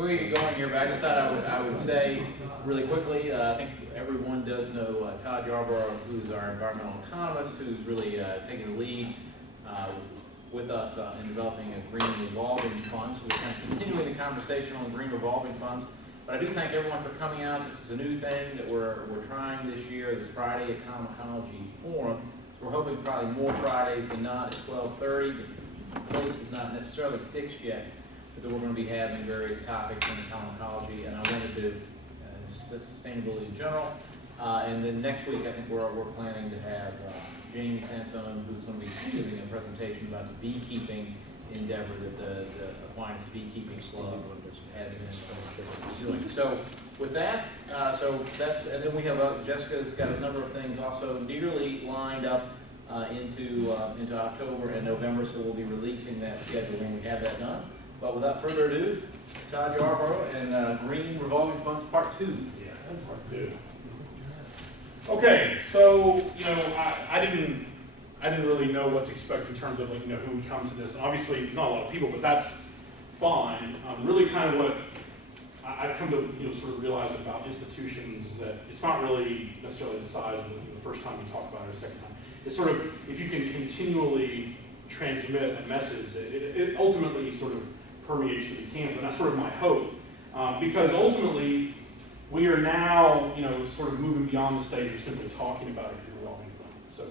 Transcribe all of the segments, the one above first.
Before we get going here, but I just thought I would say really quickly, I think everyone does know Todd Yarbrough, who's our environmental economist, who's really taking the lead with us in developing a green revolving fund. So we're kind of continuing the conversation on green revolving funds. But I do thank everyone for coming out. This is a new thing that we're trying this year, this Friday Economicology Forum. So we're hoping probably more Fridays than not at 12:30. The place is not necessarily fixed yet, but we're going to be having various topics in economicology, and I wanted to sustainability in general. And then next week, I think we're planning to have Jamie Sansone, who's going to be giving a presentation about the beekeeping endeavor that the Aquinas Beekeeping Club has been doing. So with that, and then we have Jessica's got a number of things also nearly lined up into October and November, so we'll be releasing that schedule when we have that done. But without further ado, Todd Yarbrough and Green Revolving Funds Part 2. Yeah, Part 2. Okay, so I didn't really know what to expect in terms of who would come to this. And obviously, not a lot of people, but that's fine. Really, kind of what I've come to sort of realize about institutions is that it's not really necessarily the size of the first time you talk about it or second time. It's sort of if you can continually transmit a message, it ultimately sort of permeates through the campus, and that's sort of my hope, because ultimately we are now sort of moving beyond the stage of simply talking about a green revolving fund. So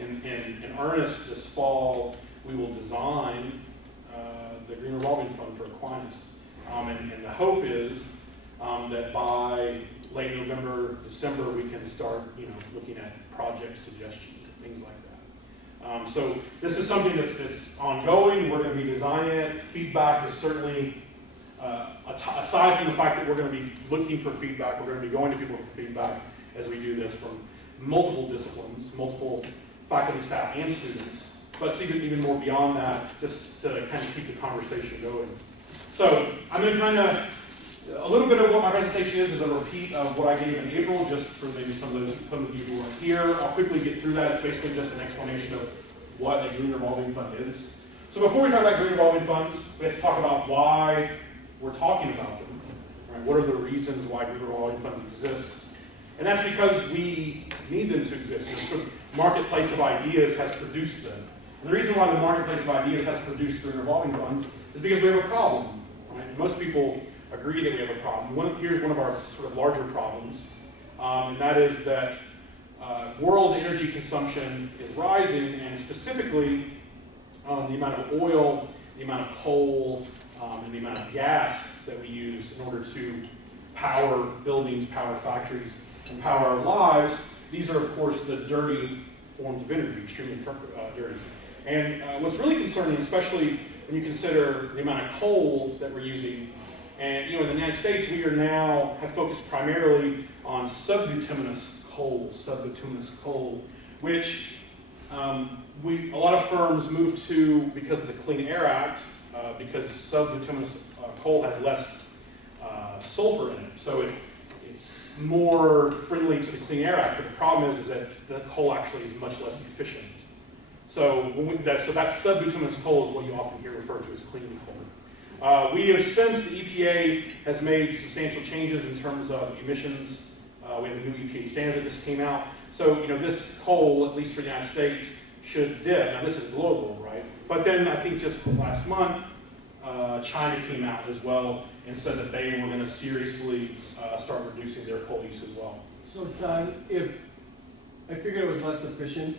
in earnest this fall we will design the green revolving fund for Aquinas, and the hope is that by late November, December we can start looking at project suggestions and things like that. So this is something that's ongoing. We're going to be designing it. Feedback is certainly, aside from the fact that we're going to be looking for feedback, we're going to be going to people for feedback as we do this from multiple disciplines, multiple faculty, staff, and students. But even more beyond that, just to kind of keep the conversation going. So I'm going to kind of, a little bit of what my presentation is a repeat of what I gave in April, just for maybe some of you who weren't here. I'll quickly get through that. It's basically just an explanation of what a green revolving fund is. So before we talk about green revolving funds, we have to talk about why we're talking about them. Right? What are the reasons why green revolving funds exist? And that's because we need them to exist. The marketplace of ideas has produced them. And the reason why the marketplace of ideas has produced green revolving funds is because we have a problem. Right? Most people agree that we have a problem. Here's one of our sort of larger problems, and that is that world energy consumption is rising, and specifically the amount of oil, the amount of coal, and the amount of gas that we use in order to power buildings, power factories, and power our lives. These are, of course, the dirty forms of energy, extremely dirty. And what's really concerning, especially when you consider the amount of coal that we're using, and in the United States, we are now have focused primarily on subbituminous coal, which a lot of firms moved to because of the Clean Air Act, because subbituminous coal has less sulfur in it, so it's more friendly to the Clean Air Act. But the problem is that the coal actually is much less efficient. So that subbituminous coal is what you often hear referred to as clean coal. We have, since the EPA has made substantial changes in terms of emissions, we have a new EPA standard that just came out. So, this coal, at least for the United States, should dip. Now, this is global, right? But then I think just last month, China came out as well and said that they were going to seriously start reducing their coal use as well. So, Todd, if I figured it was less efficient,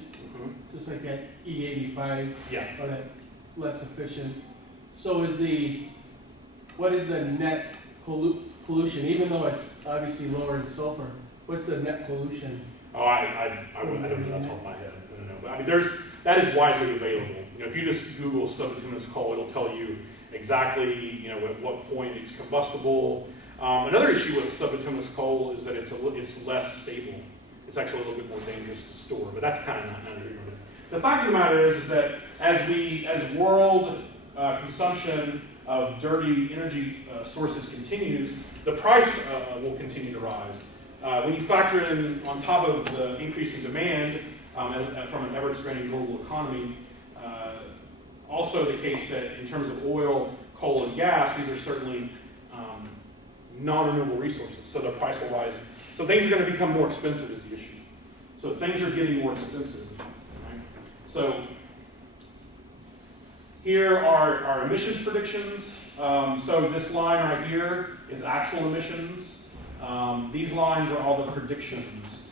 just like that E85, but less efficient. So what is the net pollution? Even though it's obviously lower in sulfur, what's the net pollution? Oh, I don't know off the top of my head. I don't know. But I mean, that is widely available. If you just Google subbituminous coal, it'll tell you exactly, at what point it's combustible. Another issue with subbituminous coal is that it's less stable. It's actually a little bit more dangerous to store, but that's kind of not here. The fact of the matter is that as world consumption of dirty energy sources continues, the price will continue to rise. When you factor in, on top of the increase in demand from an ever-expanding global economy, also the case that in terms of oil, coal, and gas, these are certainly non-renewable resources, so their price will rise. So things are going to become more expensive is the issue. So things are getting more expensive. Right? So here are our emissions predictions. So this line right here is actual emissions. These lines are all the predictions.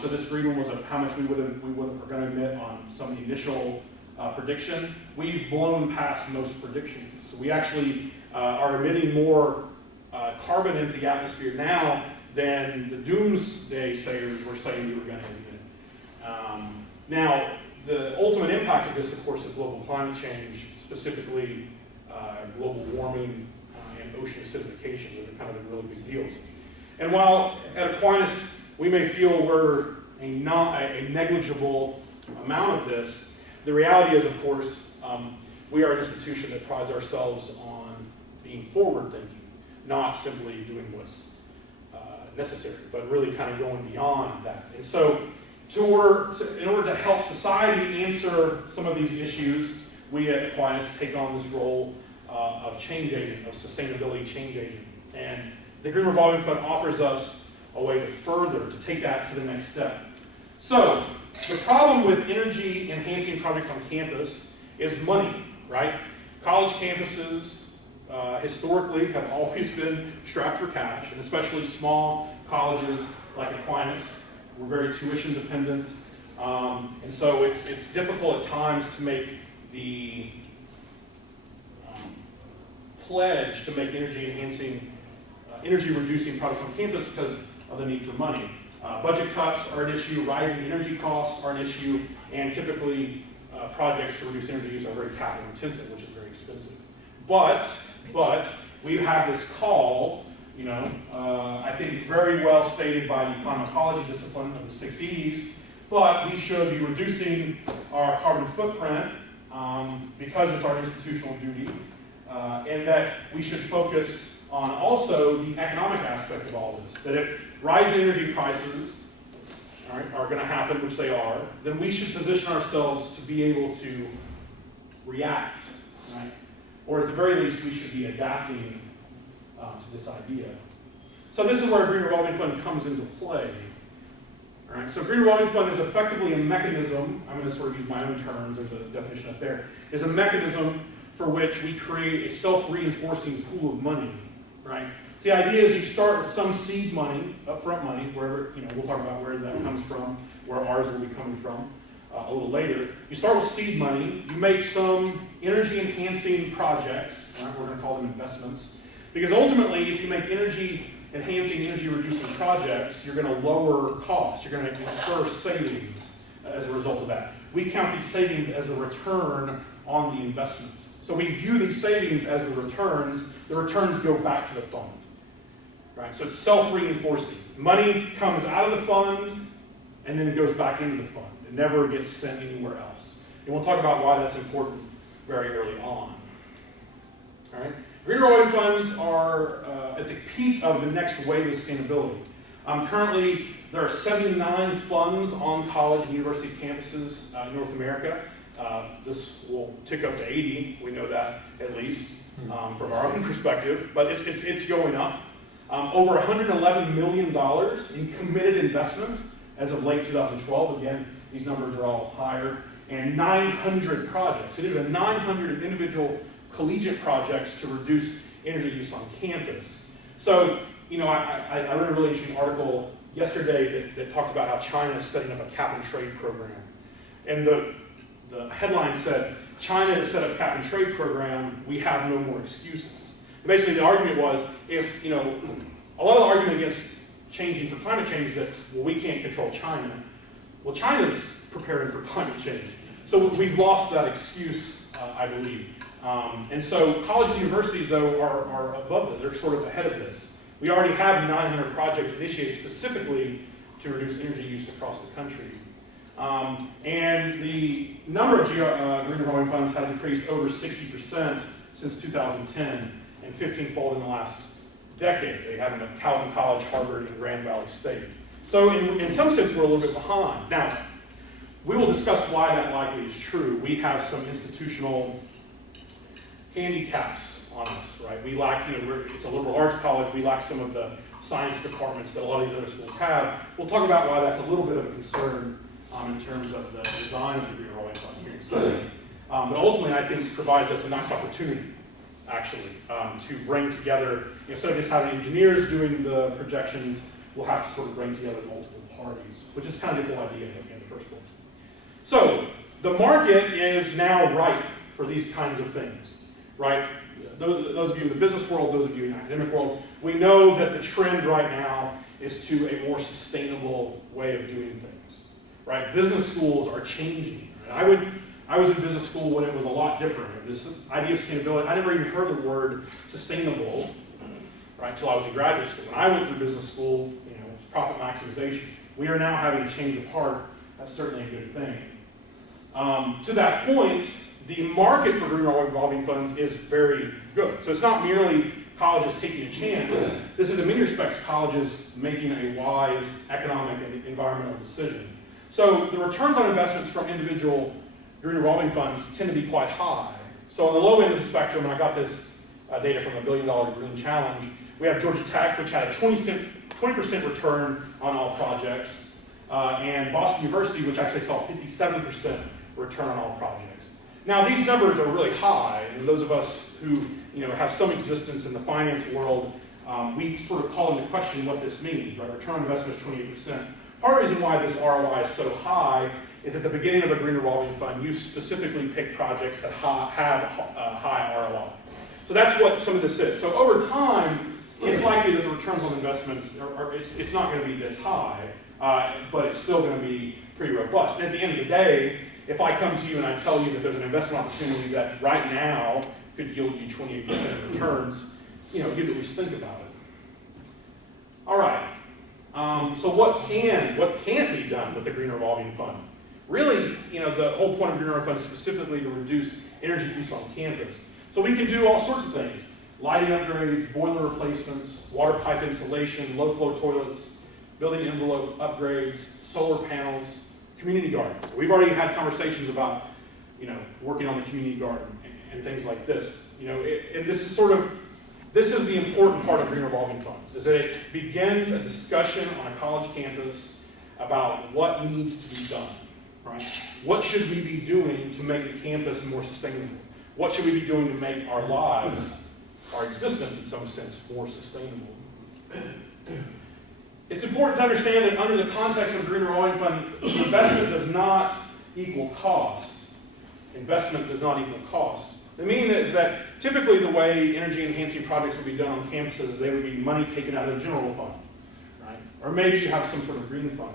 So this green one was how much we were going to emit on some of the initial prediction. We've blown past most predictions. So we actually are emitting more carbon into the atmosphere now than the doomsday sayers were saying we were going to emit. Now, the ultimate impact of this, of course, is global climate change, specifically global warming and ocean acidification. Those are kind of the really big deals. And while at Aquinas we may feel we're a negligible amount of this, the reality is, of course, we are an institution that prides ourselves on being forward-thinking, not simply doing what's necessary, but really kind of going beyond that. And so, in order to help society answer some of these issues, we at Aquinas take on this role of change agent, of sustainability change agent. And the Green Revolving Fund offers us a way to further, to take that to the next step. So, the problem with energy enhancing projects on campus is money, right? College campuses historically have always been strapped for cash, and especially small colleges like Aquinas. We're very tuition dependent, and so it's difficult at times to make the pledge to make energy reducing products on campus because of the need for money. Budget cuts are an issue, rising energy costs are an issue, and typically projects to reduce energy use are very capital intensive, which is very expensive. But we have this call, I think very well stated by the Economicology discipline of the 6 E's, but we should be reducing our carbon footprint because it's our institutional duty, and that we should focus on also the economic aspect of all this. That if rising energy prices are going to happen, which they are, then we should position ourselves to be able to react, right? Or at the very least, we should be adapting to this idea. So this is where Green Revolving Fund comes into play. All right, so Green Revolving Fund is effectively a mechanism, I'm going to sort of use my own terms, there's a definition up there, is a mechanism for which we create a self-reinforcing pool of money, right? The idea is you start with some seed money, upfront money, wherever, we'll talk about where that comes from, where ours will be coming from a little later. You start with seed money, you make some energy-enhancing projects, right? We're going to call them investments, because ultimately, if you make energy-enhancing, energy-reducing projects, you're going to lower costs, you're going to incur savings as a result of that. We count these savings as a return on the investment. So we view these savings as the returns go back to the fund. Right? So it's self-reinforcing. Money comes out of the fund and then it goes back into the fund. It never gets sent anywhere else. And we'll talk about why that's important very early on. All right? Green revolving funds are at the peak of the next wave of sustainability. Currently, there are 79 funds on college and university campuses in North America. This will tick up to 80, we know that at least, from our own perspective, but it's going up. Over $111 million in committed investment as of late 2012. Again, these numbers are all higher. And 900 projects. It is a 900 individual collegiate projects to reduce energy use on campus. So, I read a really interesting article yesterday that talked about how China is setting up a cap and trade program. And the headline said, China has set up cap and trade program, we have no more excuses. And basically the argument was, if, a lot of the argument against changing for climate change is that, well, we can't control China. Well, China's preparing for climate change. So we've lost that excuse, I believe. And so colleges and universities, though, are above this. They're sort of ahead of this. We already have 900 projects initiated specifically to reduce energy use across the country. And the number of green revolving funds has increased over 60% since 2010 and 15-fold in the last decade. They have them at Calvin College, Harvard, and Grand Valley State. So in some sense, we're a little bit behind. Now, we will discuss why that likely is true. We have some institutional handicaps on us, right? We lack, it's a liberal arts college, we lack some of the science departments that a lot of these other schools have. We'll talk about why that's a little bit of a concern in terms of the design of the Green Revolving Fund here in a second. But ultimately, I think it provides us a nice opportunity, actually, to bring together, instead of just having engineers doing the projections, we'll have to sort of bring together multiple parties, which is kind of the whole idea in the first place. So, the market is now ripe for these kinds of things, right? Those of you in the business world, those of you in the academic world, we know that the trend right now is to a more sustainable way of doing things, right? Business schools are changing. Right? I was in business school when it was a lot different. This idea of sustainability, I never even heard the word sustainable, right, until I was in graduate school. When I went through business school, it was profit maximization. We are now having a change of heart. That's certainly a good thing. To that point, the market for green revolving funds is very good. So it's not merely colleges taking a chance. This is, in many respects, colleges making a wise economic and environmental decision. So the returns on investments from individual green revolving funds tend to be quite high. So on the low end of the spectrum, and I got this data from the $1 Billion Green Challenge, we have Georgia Tech, which had a 20% return on all projects, and Boston University, which actually saw 57% return on all projects. Now, these numbers are really high, and those of us who have some existence in the finance world, we sort of call into question what this means, right? Return on investment is 28%. Part of the reason why this ROI is so high is at the beginning of a green revolving fund, you specifically pick projects that have high ROI. So that's what some of this is. So over time, it's likely that the returns on investments, it's not going to be this high, but it's still going to be pretty robust. And at the end of the day, if I come to you and I tell you that there's an investment opportunity that right now could yield you 28% returns, you'd at least think about it. All right. So what can't be done with the green revolving fund? Really, the whole point of green revolving fund is specifically to reduce energy use on campus. So we can do all sorts of things: lighting upgrades, boiler replacements, water pipe installation, low flow toilets, building envelope upgrades, solar panels, community garden. We've already had conversations about, working on the community garden and things like this. And this is the important part of green revolving funds, is that it begins a discussion on a college campus about what needs to be done, right? What should we be doing to make the campus more sustainable? What should we be doing to make our lives, our existence in some sense, more sustainable? It's important to understand that under the context of a green revolving fund, investment does not equal cost. Investment does not equal cost. The meaning is that typically the way energy-enhancing projects would be done on campuses is they would be money taken out of the general fund, right? Or maybe you have some sort of green fund.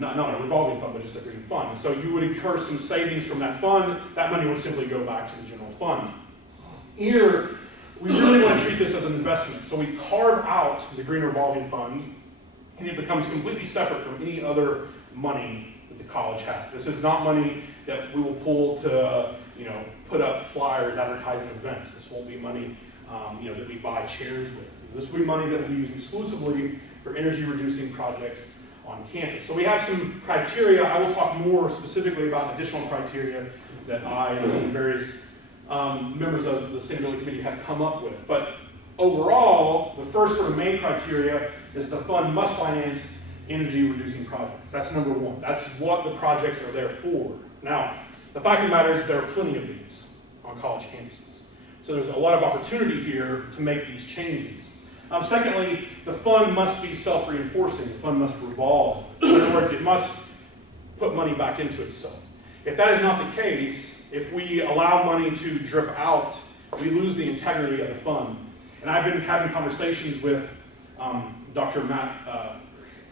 Not a revolving fund, but just a green fund. So you would incur some savings from that fund. That money would simply go back to the general fund. Here, we really want to treat this as an investment. So we carve out the green revolving fund, and it becomes completely separate from any other money that the college has. This is not money that we will pull to, put up flyers advertising events. This won't be money, that we buy chairs with. This will be money that we use exclusively for energy-reducing projects on campus. So we have some criteria. I will talk more specifically about additional criteria that I and various members of the Sustainability Committee have come up with. But overall, the first sort of main criteria is the fund must finance energy-reducing projects. That's number one. That's what the projects are there for. Now, the fact of the matter is there are plenty of these on college campuses. So there's a lot of opportunity here to make these changes. Secondly, the fund must be self-reinforcing. The fund must revolve. In other words, it must put money back into itself. If that is not the case, if we allow money to drip out, we lose the integrity of the fund. And I've been having conversations with Dr. Matt, I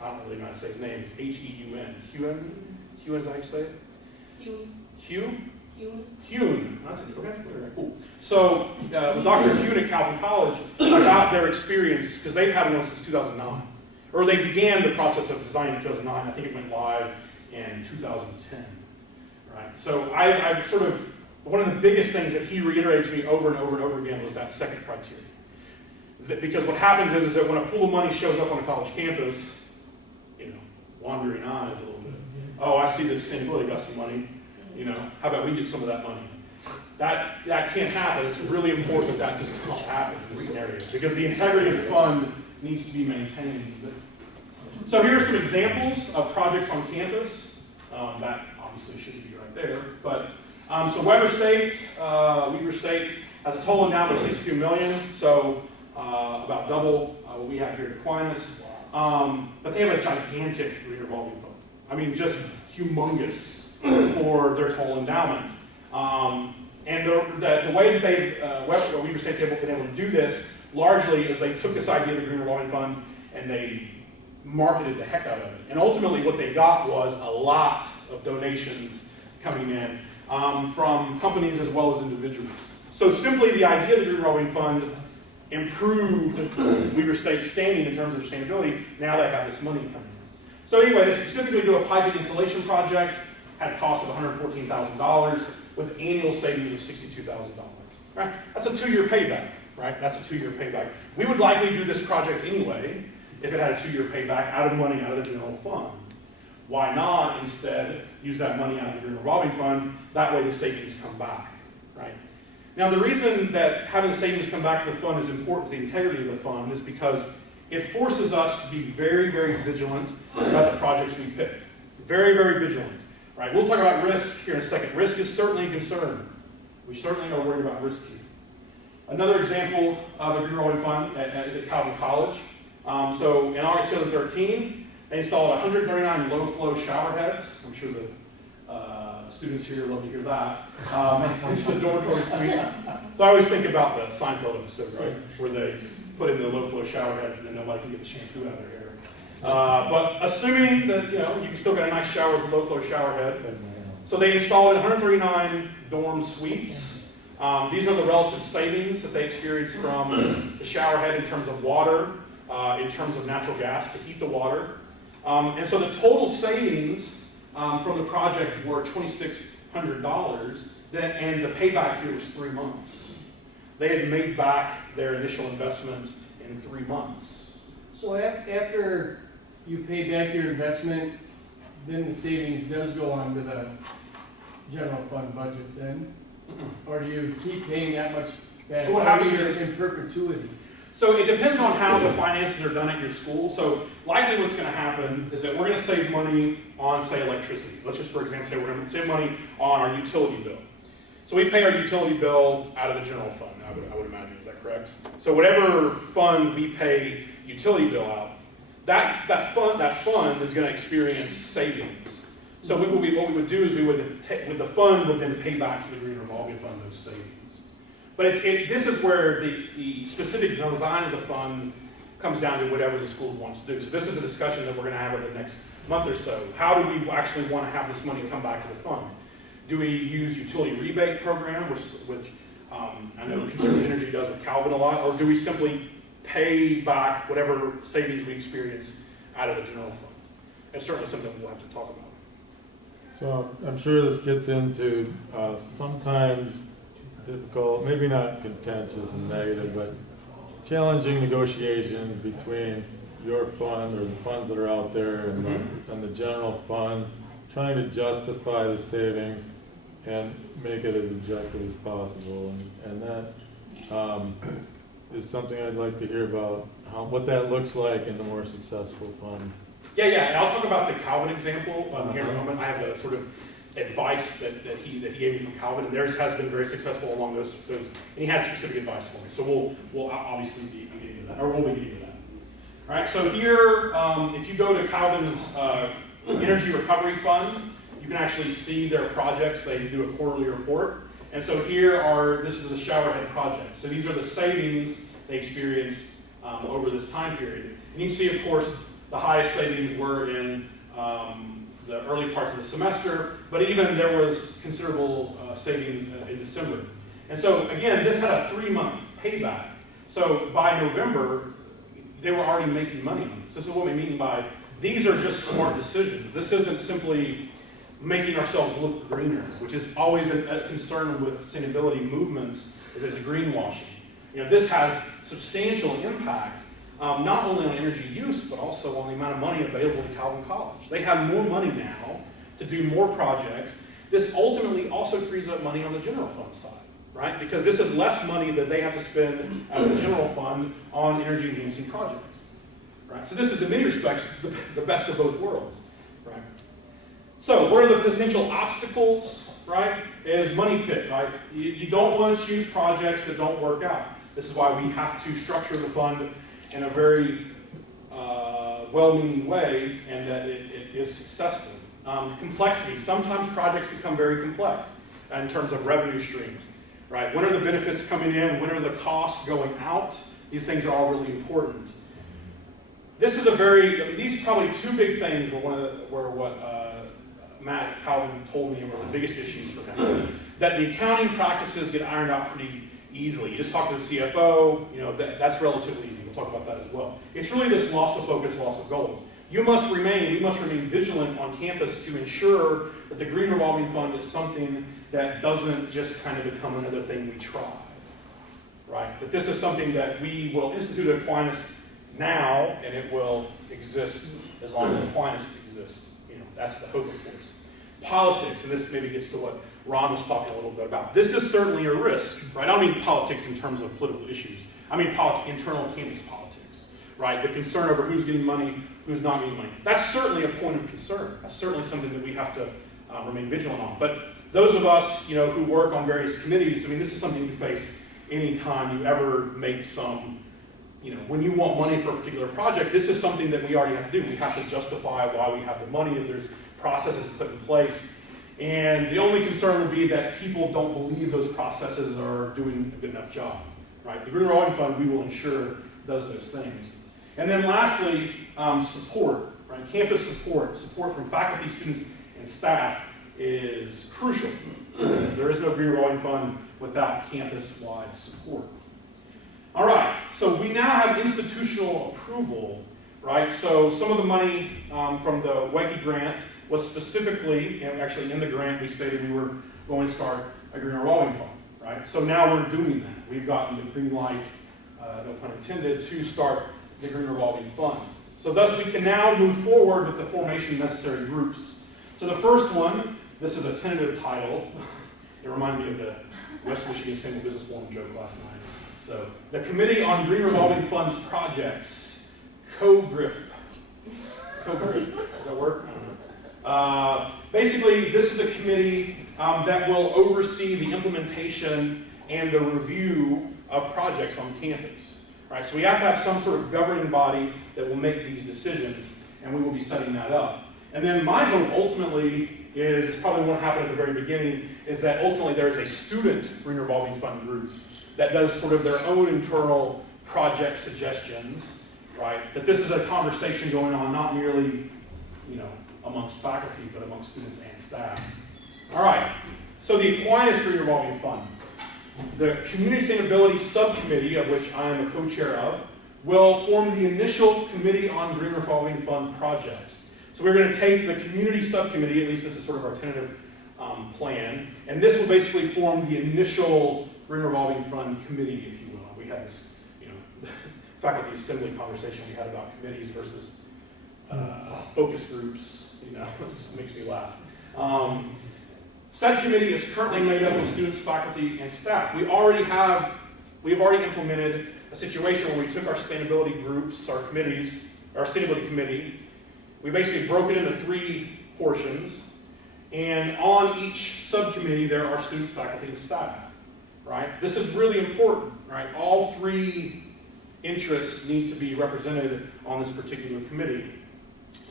don't really know how to say his name, it's H-E-U-N. Hewn is how you say it? Hewn. Hewn. That's it. Okay, very cool. So, with Dr. Hewn at Calvin College, about their experience, because they've had one since 2009. Or they began the process of design in 2009. I think it went live in 2010. Right? So, I sort of, one of the biggest things that he reiterated to me over and over and over again was that second criteria. Because what happens is that when a pool of money shows up on a college campus, wandering eyes a little bit. Oh, I see this sustainability got some money. How about we get some of that money? That can't happen. It's really important that does not happen in this scenario because the integrity of the fund needs to be maintained. So here are some examples of projects on campus. That obviously shouldn't be right there, but so Weber State has a total endowment of $62 million, so about double what we have here at Aquinas. But they have a gigantic green revolving fund. I mean, just humongous for their total endowment. And the way that Weber State's been able to do this largely is they took this idea of the green revolving fund and they marketed the heck out of it. And ultimately what they got was a lot of donations coming in from companies as well as individuals. So simply the idea of the green revolving fund improved Weber State's standing in terms of sustainability. Now they have this money coming in. So anyway, they specifically do a piping installation project, had a cost of $114,000 with annual savings of $62,000. Right? That's a 2-year payback. Right? That's a 2-year payback. We would likely do this project anyway if it had a 2-year payback out of money out of the general fund. Why not instead use that money out of the green revolving fund? That way the savings come back. Right? Now the reason that having the savings come back to the fund is important to the integrity of the fund is because it forces us to be very, very vigilant about the projects we pick. Very, very vigilant. Right? We'll talk about risk here in a second. Risk is certainly a concern. We certainly are worried about risk here. Another example of a green revolving fund is at Calvin College. So in August 2013, they installed 139 low-flow shower heads. I'm sure the students here love to hear that. It's the dormitory suites. So I always think about the Seinfeld episode, right, where they put in the low-flow shower heads and then nobody can get the shampoo out of their hair. But assuming that you can still get a nice shower with a low-flow shower head. So they installed 139 dorm suites. These are the relative savings that they experienced from the shower head in terms of water, in terms of natural gas to heat the water. And so the total savings from the project were $2,600, and the payback here was 3 months. They had made back their initial investment in 3 months. So after you pay back your investment, then the savings does go on to the general fund budget then? Or do you keep paying that much back So what happens every year is- in perpetuity? So it depends on how the finances are done at your school. So likely what's going to happen is that we're going to save money on, say, electricity. Let's just, for example, say we're going to save money on our utility bill. So we pay our utility bill out of the general fund, I would imagine. Is that correct? So whatever fund we pay utility bill out, that fund is going to experience savings. So what we would do is with the fund would then pay back to the green revolving fund those savings. But this is where the specific design of the fund comes down to whatever the schools wants to do. So this is a discussion that we're going to have over the next month or so. How do we actually want to have this money come back to the fund? Do we use utility rebate program, which I know Consumers Energy does with Calvin a lot, or do we simply pay back whatever savings we experience out of the general fund? It's certainly something we'll have to talk about. So I'm sure this gets into sometimes difficult, maybe not contentious and negative, but challenging negotiations between your fund or the funds that are out there and the general funds, trying to justify the savings and make it as objective as possible. And that is something I'd like to hear about, what that looks like in the more successful funds. Yeah, and I'll talk about the Calvin example here in a moment. I have a sort of advice that he gave me from Calvin, and theirs has been very successful along those and he had specific advice for me. So we'll obviously be getting to that, or we'll be getting to that. All right, so here, if you go to Calvin's Energy Recovery Fund, you can actually see their projects. They do a quarterly report. And so this is a showerhead project. So these are the savings they experienced over this time period. And you can see, of course, the highest savings were in the early parts of the semester, but even there was considerable savings in December. And so again, this had a 3-month payback. So by November, they were already making money on this. This is what we mean by these are just smart decisions. This isn't simply making ourselves look greener, which is always a concern with sustainability movements, is it's greenwashing. This has substantial impact, not only on energy use, but also on the amount of money available to Calvin College. They have more money now to do more projects. This ultimately also frees up money on the general fund side. right? Because this is less money that they have to spend as a general fund on energy enhancing projects, right? So this is in many respects the best of both worlds, right? So what are the potential obstacles, right? Is money pit, right? You don't want to choose projects that don't work out. This is why we have to structure the fund in a very well-meaning way, and that it is successful. Complexity. Sometimes projects become very complex in terms of revenue streams, right? When are the benefits coming in? When are the costs going out? These things are all really important. This is these are probably two big things were what Matt Calvin told me were the biggest issues for him. That the accounting practices get ironed out pretty easily. You just talk to the CFO, that's relatively easy. We'll talk about that as well. It's really this loss of focus, loss of goals. We must remain vigilant on campus to ensure that the Green Revolving Fund is something that doesn't just kind of become another thing we try, right? But this is something that we will institute at Aquinas now, and it will exist as long as Aquinas exists. That's the hope, of course. Politics, and this maybe gets to what Ron was talking a little bit about. This is certainly a risk, right? I don't mean politics in terms of political issues. I mean internal campus politics, right? The concern over who's getting money, who's not getting money. That's certainly a point of concern. That's certainly something that we have to remain vigilant on. But those of us, who work on various committees, this is something you face anytime you ever make some, when you want money for a particular project, this is something that we already have to do. We have to justify why we have the money, if there's processes put in place. And the only concern would be that people don't believe those processes are doing a good enough job, right? The Green Revolving Fund, we will ensure does those things. And then lastly, support, right? Campus support from faculty, students, and staff is crucial. There is no Green Revolving Fund without campus-wide support. All right, so we now have institutional approval, right? So some of the money from the WECI grant was specifically, and actually in the grant we stated we were going to start a Green Revolving Fund, right? So now we're doing that. We've gotten the green light, no pun intended, to start the Green Revolving Fund. So thus we can now move forward with the formation of necessary groups. So the first one, this is a tentative title. It reminded me of the West Michigan Single Business Forum joke last night. So the Committee on Green Revolving Funds Projects, COGRIF. COGRIF, does that work? I don't know. Basically, this is a committee that will oversee the implementation and the review of projects on campus. Right? So we have to have some sort of governing body that will make these decisions, and we will be setting that up. And then my hope ultimately is, probably won't happen at the very beginning, is that ultimately there is a student Green Revolving Fund group that does sort of their own internal project suggestions, right? That this is a conversation going on not merely, amongst faculty, but amongst students and staff. All right, so the Aquinas Green Revolving Fund. The Community Sustainability Subcommittee, of which I am a co-chair of, will form the initial Committee on Green Revolving Fund projects. So we're going to take the Community Subcommittee, at least this is sort of our tentative plan, and this will basically form the initial Green Revolving Fund Committee, if you will. We had this, faculty assembly conversation we had about committees versus focus groups. This makes me laugh. Subcommittee is currently made up of students, faculty, and staff. We have already implemented a situation where we took our sustainability groups, our committees, our sustainability committee. We basically broke it into 3 portions, and on each subcommittee there are students, faculty, and staff. Right? This is really important. Right? All 3 interests need to be represented on this particular committee.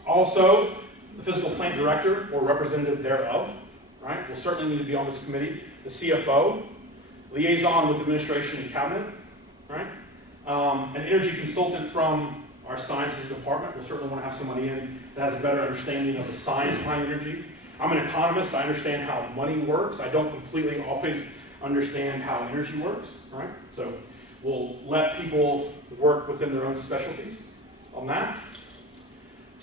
Also, the physical plant director or representative thereof, right, will certainly need to be on this committee. The CFO, liaison with administration and cabinet, right? An energy consultant from our sciences department. We'll certainly want to have somebody in that has a better understanding of the science behind energy. I'm an economist. I understand how money works. I don't completely always understand how energy works, right? So we'll let people work within their own specialties on that.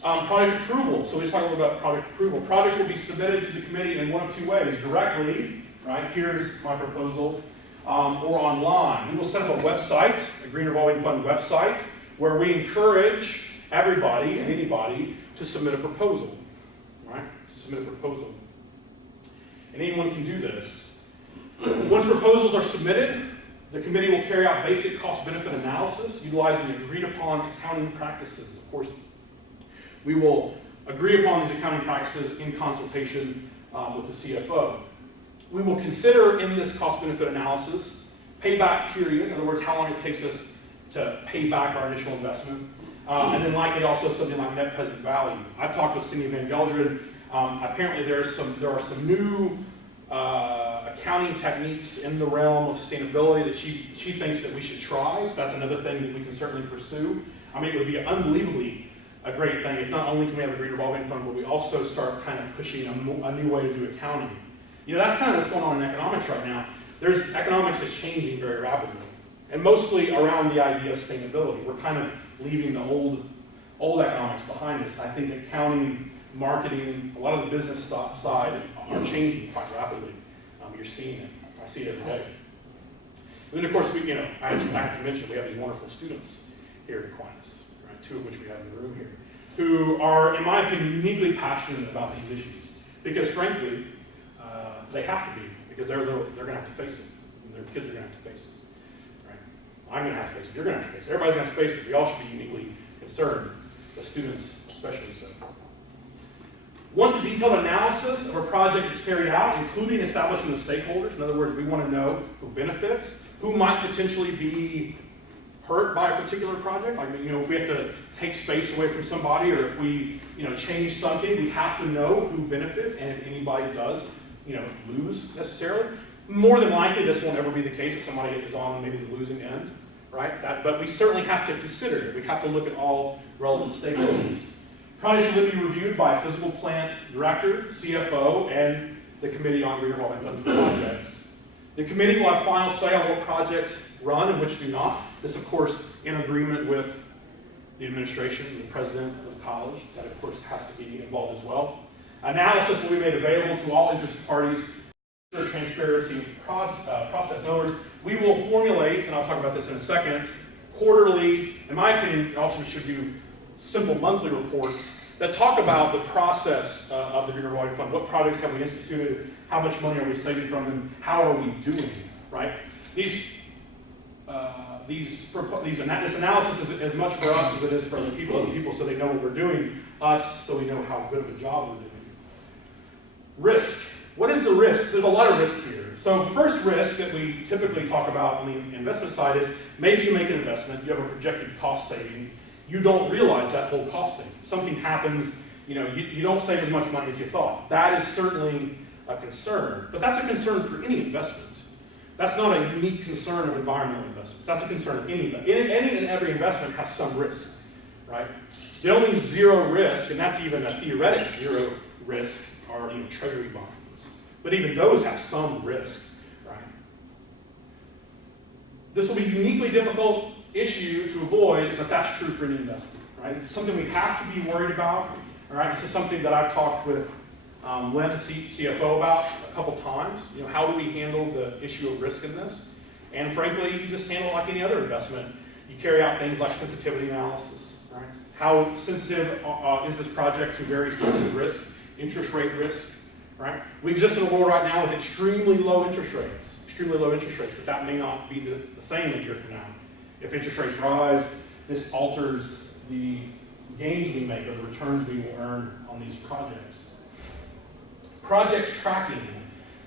Project approval. So we just talked a little about project approval. Projects will be submitted to the committee in one of 2 ways. Directly, right? Here's my proposal. Or online. We will set up a website, a Green Revolving Fund website, where we encourage everybody and anybody to submit a proposal. Right? To submit a proposal. And anyone can do this. Once proposals are submitted, the committee will carry out basic cost-benefit analysis utilizing agreed-upon accounting practices. Of course, we will agree upon these accounting practices in consultation with the CFO. We will consider in this cost-benefit analysis payback period, in other words, how long it takes us to pay back our initial investment, and then likely also something like net present value. I've talked with Cindy Van Gelderen. Apparently there are some new accounting techniques in the realm of sustainability that she thinks that we should try, so that's another thing that we can certainly pursue. I mean, it would be unbelievably a great thing if not only can we have a green revolving fund, but we also start kind of pushing a new way to do accounting. You know, that's kind of what's going on in economics right now. Economics is changing very rapidly, and mostly around the idea of sustainability. We're kind of leaving the old economics behind us. I think accounting, marketing, a lot of the business side are changing quite rapidly. You're seeing it. I see it every day. And then, of course, I have to mention we have these wonderful students here at Aquinas, right? 2 of which we have in the room here, who are, in my opinion, uniquely passionate about these issues. Because, frankly, they have to be, because they're going to have to face it. And their kids are going to have to face it. Right? I'm going to have to face it. You're going to have to face it. Everybody's going to have to face it. We all should be uniquely concerned, the students especially so. Once a detailed analysis of a project is carried out, including establishing the stakeholders, in other words, we want to know who benefits, who might potentially be hurt by a particular project. Like, if we have to take space away from somebody, or if we, change something, we have to know who benefits, and if anybody does, lose necessarily. More than likely, this won't ever be the case if somebody is on maybe the losing end, right? But we certainly have to consider it. We have to look at all relevant stakeholders. Projects will be reviewed by a physical plant director, CFO, and the Committee on Green Revolving Funds projects. The committee will have final say on what projects run and which do not. This, of course, in agreement with the administration, the president of the college. That, of course, has to be involved as well. Analysis will be made available to all interested parties through the transparency process. In other words, we will formulate, and I'll talk about this in a second, quarterly, in my opinion, also should do simple monthly reports that talk about the process of the Green Revolving Fund. What projects have we instituted? How much money are we saving from them? How are we doing? Right? This analysis is as much for us as it is for other people, so they know what we're doing. Us, so we know how good of a job we're doing. Risk. What is the risk? There's a lot of risk here. So first risk that we typically talk about on the investment side is maybe you make an investment, you have a projected cost savings. You don't realize that whole cost savings. Something happens, you don't save as much money as you thought. That is certainly a concern, but that's a concern for any investment. That's not a unique concern of environmental investment. That's a concern of any and every investment has some risk, right? The only zero risk, and that's even a theoretic zero risk, are treasury bonds. But even those have some risk, right? This will be uniquely difficult issue to avoid, but that's true for any investment, right? It's something we have to be worried about, all right? This is something that I've talked with Len, the CFO, about a couple times. How do we handle the issue of risk in this? And frankly, you just handle it like any other investment. You carry out things like sensitivity analysis, right? How sensitive is this project to various types of risk, interest rate risk, right? We exist in a world right now with extremely low interest rates, but that may not be the same a year from now. If interest rates rise, this alters the gains we make or the returns we will earn on these projects. Project tracking,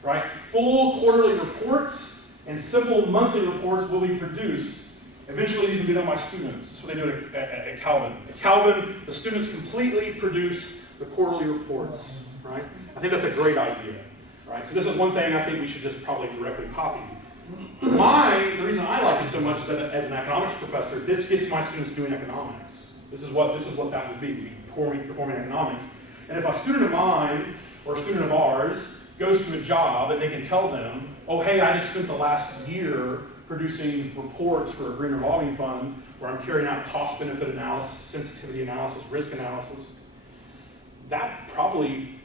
right? Full quarterly reports and simple monthly reports will be produced. Eventually, these will be done by students. That's what they do at Calvin. At Calvin, the students completely produce the quarterly reports, right? I think that's a great idea, right? So this is one thing I think we should just probably directly copy. The reason I like it so much is that as an economics professor, this gets my students doing economics. This is what that would be performing economics. And if a student of mine or a student of ours goes to a job and they can tell them, oh, hey, I just spent the last year producing reports for a green revolving fund where I'm carrying out cost-benefit analysis, sensitivity analysis, risk analysis, that probably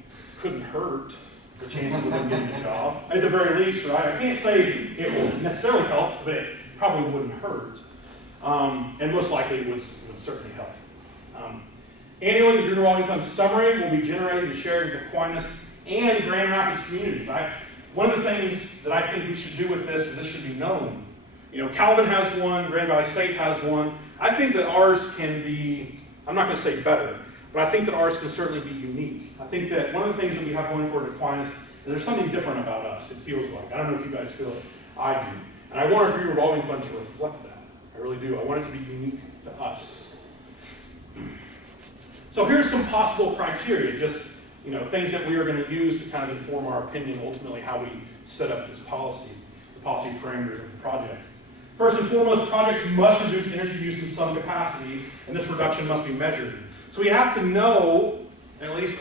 couldn't hurt the chances of them getting a job. At the very least, right? I can't say it will necessarily help, but it probably wouldn't hurt. And most likely it would certainly help. Annually, the Green Revolving Fund summary will be generated and shared with Aquinas and Grand Rapids communities. one of the things that I think we should do with this is this should be known. You know, Calvin has one, Grand Valley State has one. I think that ours can be, I'm not going to say better, but I think that ours can certainly be unique. I think that one of the things that we have going for it at Aquinas is there's something different about us, it feels like. I don't know if you guys feel it. I do. And I want our revolving fund to reflect that. I really do. I want it to be unique to us. So here's some possible criteria, just things that we are going to use to kind of inform our opinion, ultimately how we set up this policy, the policy parameters of the project. First and foremost, projects must reduce energy use in some capacity, and this reduction must be measured. So we have to know, we at least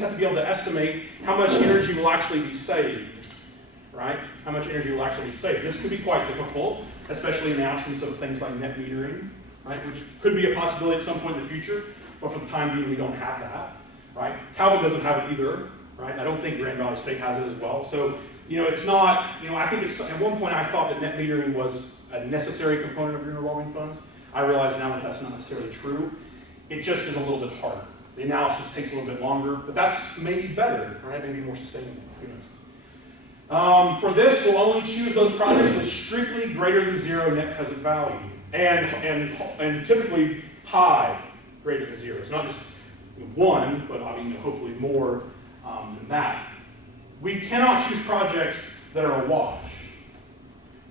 have to be able to estimate how much energy will actually be saved, right? How much energy will actually be saved. This could be quite difficult, especially in the absence of things like net metering, right? Which could be a possibility at some point in the future, but for the time being, we don't have that, right? Calvin doesn't have it either, right? I don't think Grand Valley State has it as well. So, it's not, I think at one point I thought that net metering was a necessary component of green revolving funds. I realize now that that's not necessarily true. It just is a little bit harder. The analysis takes a little bit longer, but that's maybe better, right? Maybe more sustainable. Who knows? For this, we'll only choose those projects with strictly greater than 0 net present value, and typically pi greater than 0. It's not just 1, but hopefully more than that. We cannot choose projects that are a wash.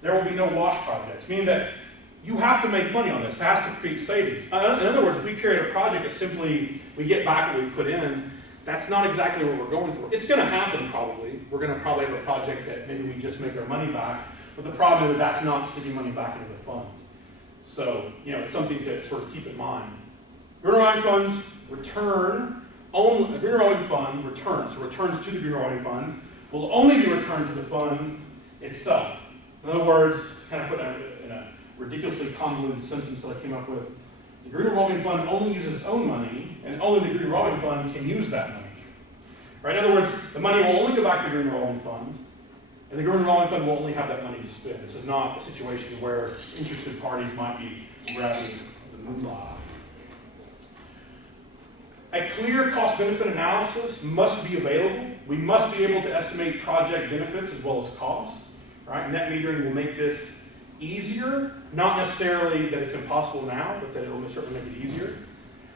There will be no wash projects, meaning that you have to make money on this. It has to create savings. In other words, if we create a project that simply we get back what we put in, that's not exactly what we're going for. It's going to happen probably. We're going to probably have a project that maybe we just make our money back, but the problem is that that's not sticking money back into the fund. So, it's something to sort of keep in mind. Green revolving funds return only, a green revolving fund returns, so returns to the green revolving fund will only be returned to the fund itself. In other words, kind of put in a ridiculously convoluted sentence that I came up with, the green revolving fund only uses its own money, and only the green revolving fund can use that money. Right? In other words, the money will only go back to the green revolving fund, and the green revolving fund will only have that money to spend. This is not a situation where interested parties might be grabbing the moolah. A clear cost-benefit analysis must be available. We must be able to estimate project benefits as well as costs. Right? Net metering will make this easier, not necessarily that it's impossible now, but that it will certainly make it easier.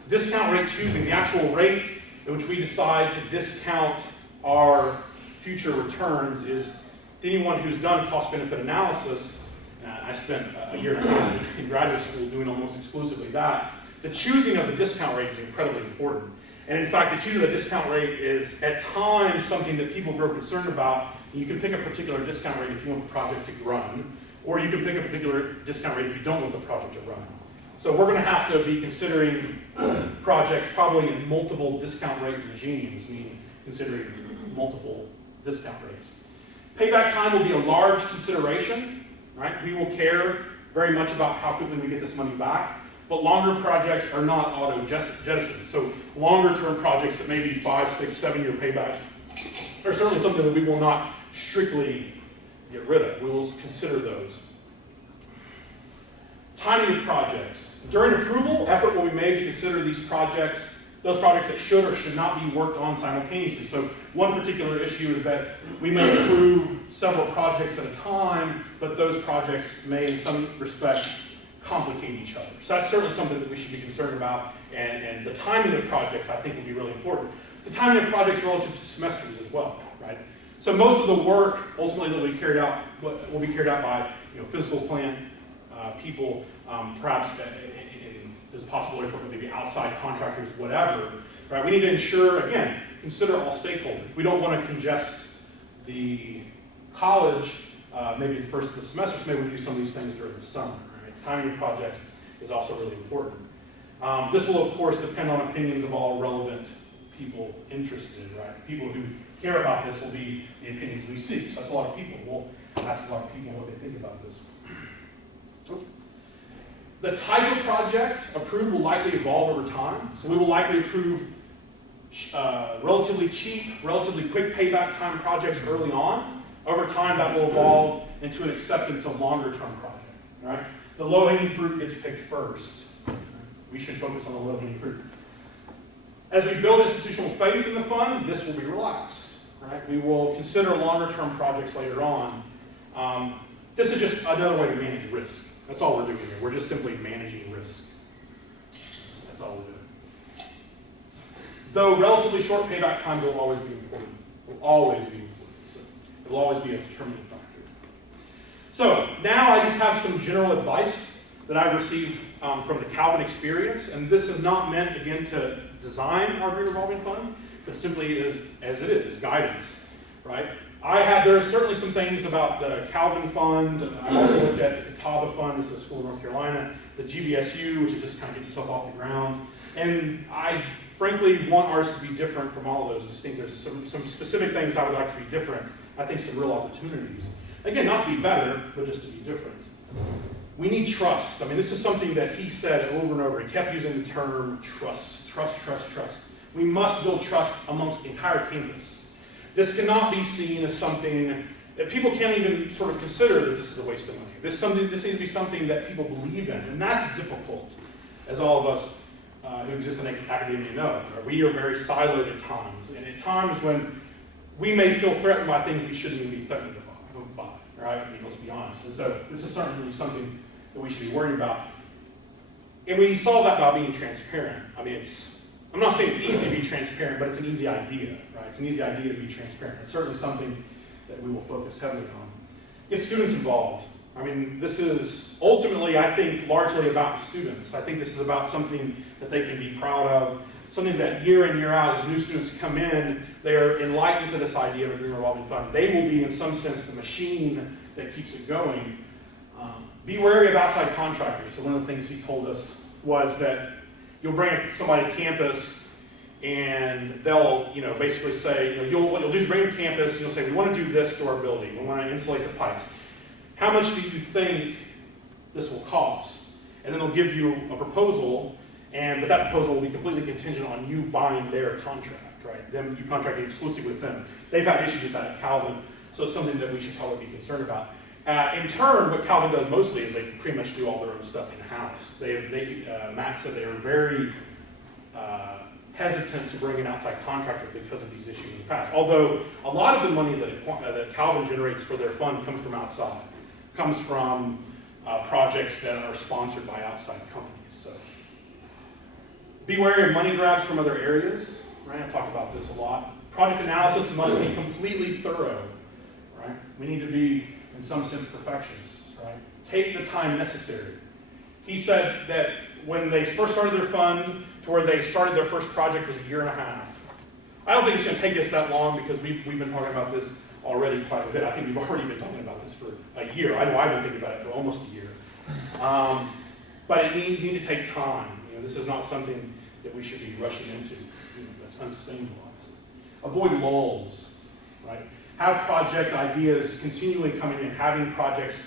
Discount rate choosing, the actual rate at which we decide to discount our future returns is anyone who's done cost-benefit analysis, and I spent a year and a half in graduate school doing almost exclusively that, the choosing of the discount rate is incredibly important. And in fact, the choosing of the discount rate is at times something that people grow concerned about. You can pick a particular discount rate if you want the project to run, or you can pick a particular discount rate if you don't want the project to run. So we're going to have to be considering projects probably in multiple discount rate regimes, meaning considering multiple discount rates. Payback time will be a large consideration, right? We will care very much about how quickly we get this money back. But longer projects are not auto-jettisoned. So longer-term projects that may be 5, 6, 7-year paybacks are certainly something that we will not strictly get rid of. We will consider those. Timing of projects. During approval, effort will be made to consider these projects, those projects that should or should not be worked on simultaneously. So one particular issue is that we may approve several projects at a time, but those projects may in some respect complicate each other. So that's certainly something that we should be concerned about, and the timing of projects I think will be really important. The timing of projects relative to semesters as well, right? So most of the work ultimately that will be carried out by physical plant people, perhaps there's a possibility for maybe outside contractors, whatever, right? We need to ensure, again, consider all stakeholders. We don't want to congest the college maybe the first of the semester, so maybe we do some of these things during the summer. Timing of projects is also really important. This will, of course, depend on opinions of all relevant people interested, right? People who care about this will be the opinions we seek. So that's a lot of people. We'll ask a lot of people what they think about this. The type of project approved will likely evolve over time. So we will likely approve relatively cheap, relatively quick payback time projects early on. Over time, that will evolve into an acceptance of longer-term projects, right? The low-hanging fruit gets picked first. We should focus on the low-hanging fruit. As we build institutional faith in the fund, this will be relaxed. right? We will consider longer-term projects later on. This is just another way to manage risk. That's all we're doing here. We're just simply managing risk. That's all we're doing. Though relatively short payback times will always be important. Will always be important. So it will always be a determining factor. So now I just have some general advice that I've received from the Calvin experience, and this is not meant, again, to design our Green Revolving Fund, but simply as it is, as guidance, right? There are certainly some things about the Calvin Fund. I also looked at the Catawba Fund, this is the School of North Carolina, the GBSU, which is just kind of getting yourself off the ground. And I frankly want ours to be different from all of those distinct. There's some specific things I would like to be different. I think some real opportunities. Again, not to be better, but just to be different. We need trust. I mean, this is something that he said over and over. He kept using the term trust, trust, trust, trust. We must build trust amongst the entire campus. This cannot be seen as something that people can't even sort of consider that this is a waste of money. This needs to be something that people believe in, and that's difficult, as all of us who exist in academia know. We are very siloed at times, and at times when we may feel threatened by things we shouldn't even be threatened by, right? I mean, let's be honest. And so this is certainly something that we should be worried about. And we solve that by being transparent. I mean, I'm not saying it's easy to be transparent, but it's an easy idea, right? It's an easy idea to be transparent. It's certainly something that we will focus heavily on. Get students involved. I mean, this is ultimately, I think, largely about the students. I think this is about something that they can be proud of, something that year in, year out, as new students come in, they are enlightened to this idea of a Green Revolving Fund. They will be, in some sense, the machine that keeps it going. Be wary of outside contractors. So one of the things he told us was that you'll bring somebody to campus and they'll, basically say, what you'll do is bring them to campus and you'll say, we want to do this to our building. We want to insulate the pipes. How much do you think this will cost? And then they'll give you a proposal, but that proposal will be completely contingent on you buying their contract, right? You contracting exclusively with them. They've had issues with that at Calvin, so it's something that we should probably be concerned about. In turn, what Calvin does mostly is they pretty much do all their own stuff in-house. Matt said they are very hesitant to bring in outside contractors because of these issues in the past. Although a lot of the money that Calvin generates for their fund comes from outside, comes from projects that are sponsored by outside companies. So be wary of money grabs from other areas. Right? I've talked about this a lot. Project analysis must be completely thorough. Right? We need to be, in some sense, perfectionists. Right? Take the time necessary. He said that when they first started their fund to where they started their first project was a year and a half. I don't think it's going to take us that long because we've been talking about this already quite a bit. I think we've already been talking about this for a year. I know I've been thinking about it for almost a year. But you need to take time. This is not something that we should be rushing into. That's unsustainable. Avoid lulls, right? Have project ideas continually coming in, having projects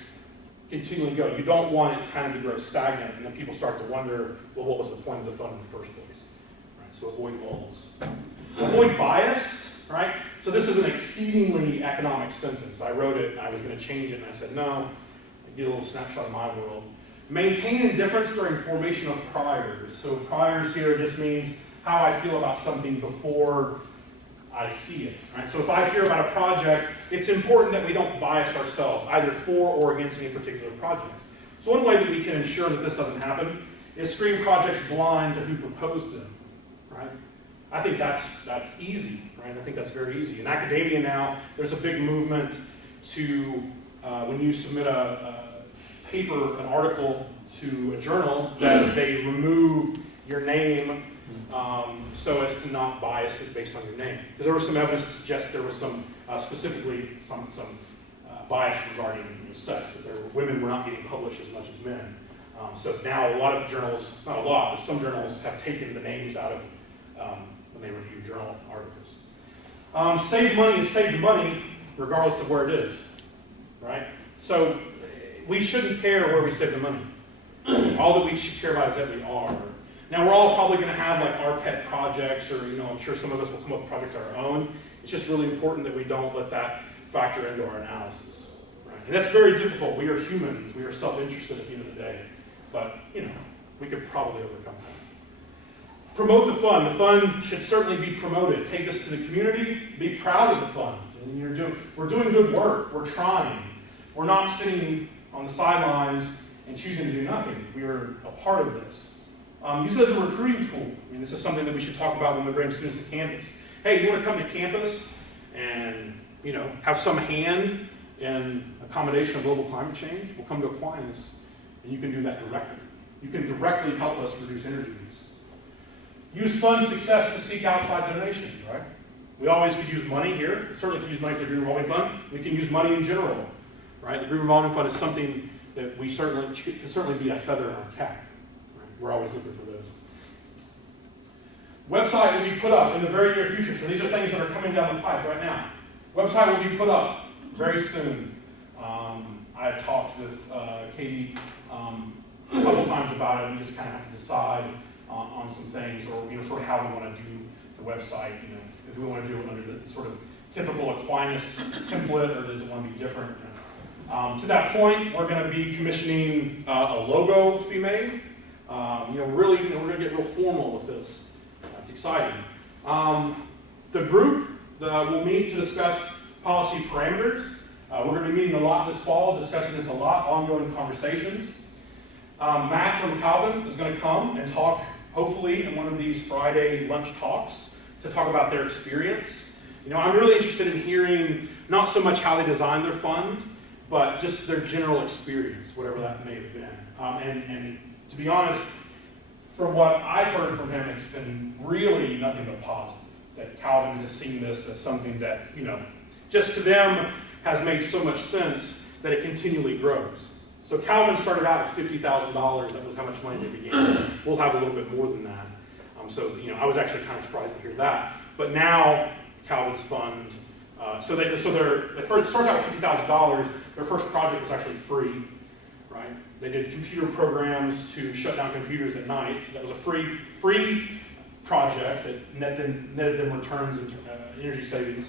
continually go. You don't want it kind of to grow stagnant, and then people start to wonder, well, what was the point of the fund in the first place? Right? So avoid lulls. Avoid bias, right? So this is an exceedingly economic sentence. I wrote it, and I was going to change it, and I said, no, I get a little snapshot of my world. Maintain indifference during formation of priors. So priors here just means how I feel about something before I see it. Right? So if I hear about a project, it's important that we don't bias ourselves, either for or against any particular project. So one way that we can ensure that this doesn't happen is screen projects blind to who proposed them. Right? I think that's easy. Right? I think that's very easy. In academia now, there's a big movement to, when you submit a paper, an article to a journal, that they remove your name so as to not bias it based on your name. Because there was some evidence to suggest there was some, specifically some bias regarding sex, that women were not getting published as much as men. So now a lot of journals, not a lot, but some journals have taken the names out of when they review journal articles. Save money is save money regardless of where it is, right? So we shouldn't care where we save the money. All that we should care about is that we are. Now, we're all probably going to have like our pet projects, or I'm sure some of us will come up with projects of our own. It's just really important that we don't let that factor into our analysis. Right? And that's very difficult. We are humans. We are self-interested at the end of the day. But, we could probably overcome that. Promote the fund. The fund should certainly be promoted. Take this to the community. Be proud of the fund. And we're doing good work. We're trying. We're not sitting on the sidelines and choosing to do nothing. We are a part of this. Use it as a recruiting tool. I mean, this is something that we should talk about when we bring students to campus. Hey, you want to come to campus and have some hand in accommodation of global climate change? We'll come to Aquinas, and you can do that directly. You can directly help us reduce energy use. Use fund success to seek outside donations, right? We always could use money here. Certainly could use money for the Green Revolving Fund. We can use money in general, right? The Green Revolving Fund is something that we can certainly be a feather in our cap. Right? We're always looking for those. Website will be put up in the very near future. So these are things that are coming down the pipe right now. Website will be put up very soon. I've talked with Katie a couple times about it. We just kind of have to decide on some things, or sort of how we want to do the website. If we want to do it under the sort of typical Aquinas template, or does it want to be different? To that point, we're going to be commissioning a logo to be made. Really, we're going to get real formal with this. It's exciting. The group will meet to discuss policy parameters. We're going to be meeting a lot this fall, discussing this a lot, ongoing conversations. Matt from Calvin is going to come and talk, hopefully, in one of these Friday lunch talks to talk about their experience. I'm really interested in hearing not so much how they designed their fund, but just their general experience, whatever that may have been. And to be honest, from what I've heard from him, it's been really nothing but positive. That Calvin has seen this as something that, just to them has made so much sense that it continually grows. So Calvin started out with $50,000. That was how much money they began. We'll have a little bit more than that. I was actually kind of surprised to hear that. But now Calvin's fund, they first started out with $50,000. Their first project was actually free, right? They did computer programs to shut down computers at night. That was a free project that netted them returns and energy savings.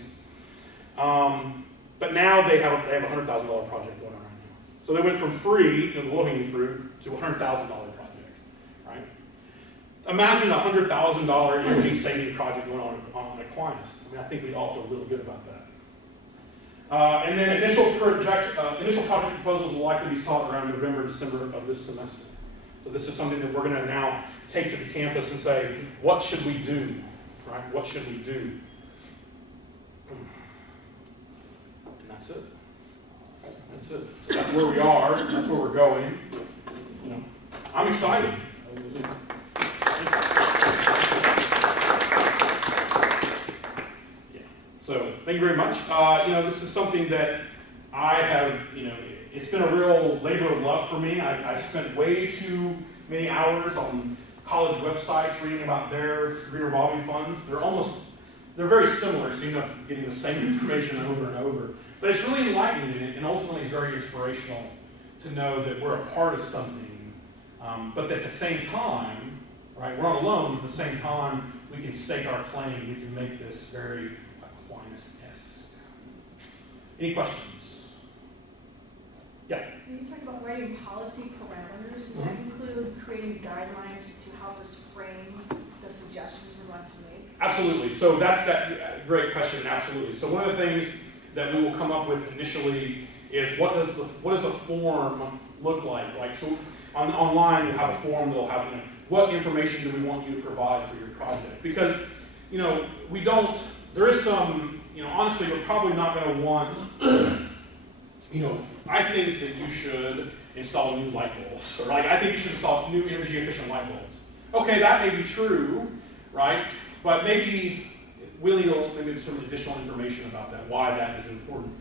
But now they have a $100,000 project going on right now. So they went from free, the low-hanging fruit, to a $100,000 project, right? Imagine a $100,000 energy saving project going on Aquinas. I think we'd all feel really good about that. And then initial project proposals will likely be sought around November, December of this semester. So this is something that we're going to now take to the campus and say, what should we do, right? What should we do? And that's it. That's it. So that's where we are. That's where we're going. I'm excited. So thank you very much. This is something that I have, it's been a real labor of love for me. I've spent way too many hours on college websites reading about their Green Revolving funds. They're very similar, so you end up getting the same information over and over. But it's really enlightening, and ultimately it's very inspirational to know that we're a part of something. But at the same time, right, we're not alone, but at the same time, we can stake our claim. We can make this very Aquinas-esque. Any questions? Yeah. You talked about writing policy parameters. Does that include creating guidelines to help us frame the suggestions we want to make? Absolutely. So that's that great question. Absolutely. So one of the things that we will come up with initially is what does a form look like? So online you'll have a form that'll have what information do we want you to provide for your project? Because we don't. There is some. Honestly, we're probably not going to want. I think that you should install new light bulbs, or I think you should install new energy efficient light bulbs. Okay, that may be true, right? But maybe we'll need some additional information about that, why that is important.